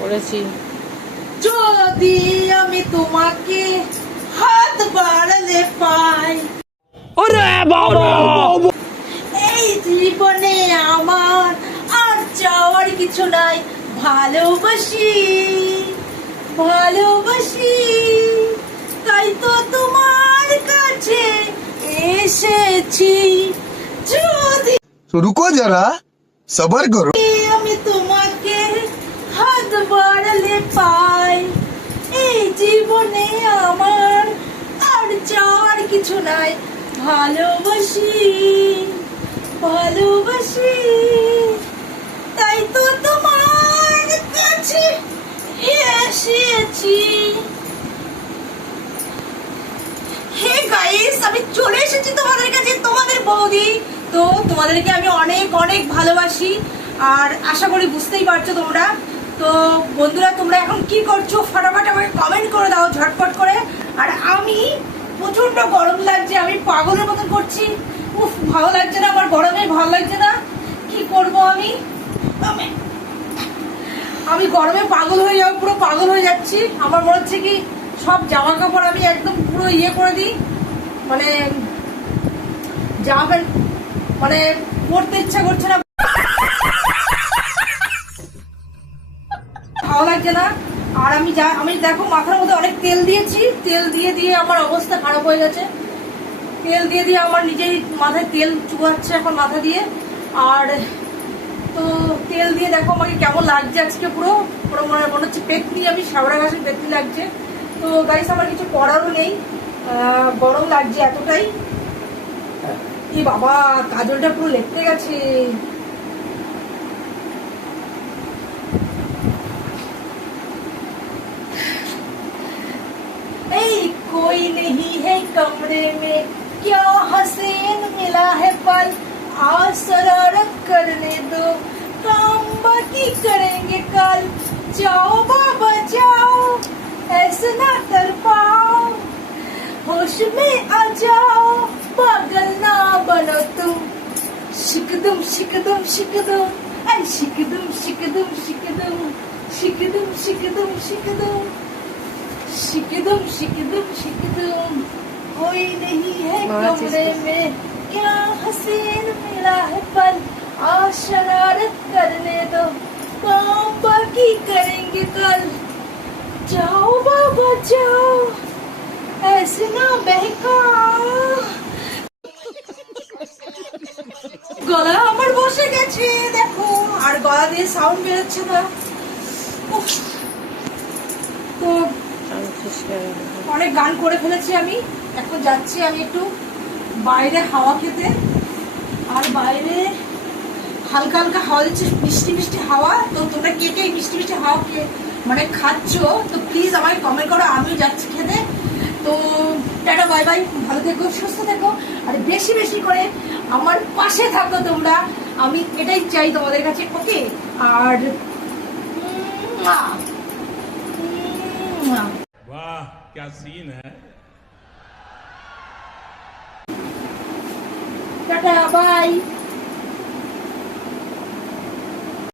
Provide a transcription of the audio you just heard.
করেছি। যদি আমি তোমাকে হাত বাড়লে পাই। এই জীবনে আমার আর চাওয়ার কিছু নাই। ভালোবাসি ভালোবাসি। তাই তো তোমার কাছে এসেছি। যদি রুকো যারা সবার করো। আমি তোমার বাড়ালে পাই। এই জীবনে আমার আর চাওয়ার কিছু নাই। ভালোবাসি ভালোবাসি। তাই তো তোমার কাছে এসেছি। হে গাইস আমি চলে এসেছি তোমাদের কাছে, তোমাদের বৌদি। তো তোমাদেরকে আমি অনেক অনেক ভালোবাসি। আর আশা করি বুঝতেই পারছ তোমরা। তো বন্ধুরা, তোমরা এখন কি করছ? ফটাফট আমাকে কমেন্ট করে দাও ঝটপট করে। আর আমি প্রচণ্ড গরম লাগছে, আমি পাগলের মতন করছি। উফ, ভালো লাগছে না আমার গরমে, ভালো লাগছে না। কি করব আমি? আমি আমি গরমে পাগল হয়ে যাব, পুরো পাগল হয়ে যাচ্ছি। আমার মনে হচ্ছে কি সব জামা কাপড় আমি একদম পুরো ইয়ে করে দিই। মানে জামা প্যান্ট মানে পরতে ইচ্ছা করছে না। ভালো লাগছে না। আর আমি যা আমি দেখো মাথার মধ্যে অনেক তেল দিয়েছি। তেল দিয়ে দিয়ে আমার অবস্থা খারাপ হয়ে গেছে। তেল দিয়ে দিয়ে আমার নিজেই মাথায় তেল চুয়াচ্ছে এখন মাথা দিয়ে। আর তো তেল দিয়ে দেখো আমাকে কেমন লাগছে আজকে পুরো। পুরো মনে মনে হচ্ছে পেটনি আমি সাবড়া ঘাসের পেটনি লাগছে। তো গাইস আমার কিছু করারও নেই। গরম লাগছে এতটাই। এই বাবা, কাজলটা পুরো লেপতে গেছে। क्या हसीन मिला है पल। आज शरारत करने दो। काम बाकी करेंगे कल। जाओ बाबा, जाओ। ऐसे ना कर पाओ। होश में आ जाओ। पागल ना बनो तुम। शिकदुम शिकदुम शिकदुम। ऐ शिकदुम शिकदुम शिकदुम। शिकदुम शिकदुम शिकदुम। शिकदुम शिकदुम शिकदुम। कोई नहीं है बहुत कमरे चीज़ में क्या हसीन मिला है पल आज शरारत करने दो काम बाकी करेंगे कल जाओ बाबा जाओ ऐसे ना बहकाओ গলা আমার বসে গেছে দেখো আর গলা দিয়ে সাউন্ড বেরোচ্ছে না উফ। তো অনেক গান করে ফেলেছি আমি। এখন যাচ্ছি আমি একটু বাইরে হাওয়া খেতে। আর বাইরে হালকা হালকা হাওয়া দিচ্ছে মিষ্টি মিষ্টি হাওয়া। তো তোমরা কে কে মিষ্টি মিষ্টি হাওয়া মানে খাচ্ছ? তো প্লিজ আমাকে কমেন্ট করো আমিও যাচ্ছি খেতে। তো টাটা বাই বাই ভালো থেকো সুস্থ থেকো। আর বেশি বেশি করে আমার পাশে থাকো তোমরা। আমি এটাই চাই তোমাদের কাছে ওকে আর উম, que é assim, né? Tata, bye!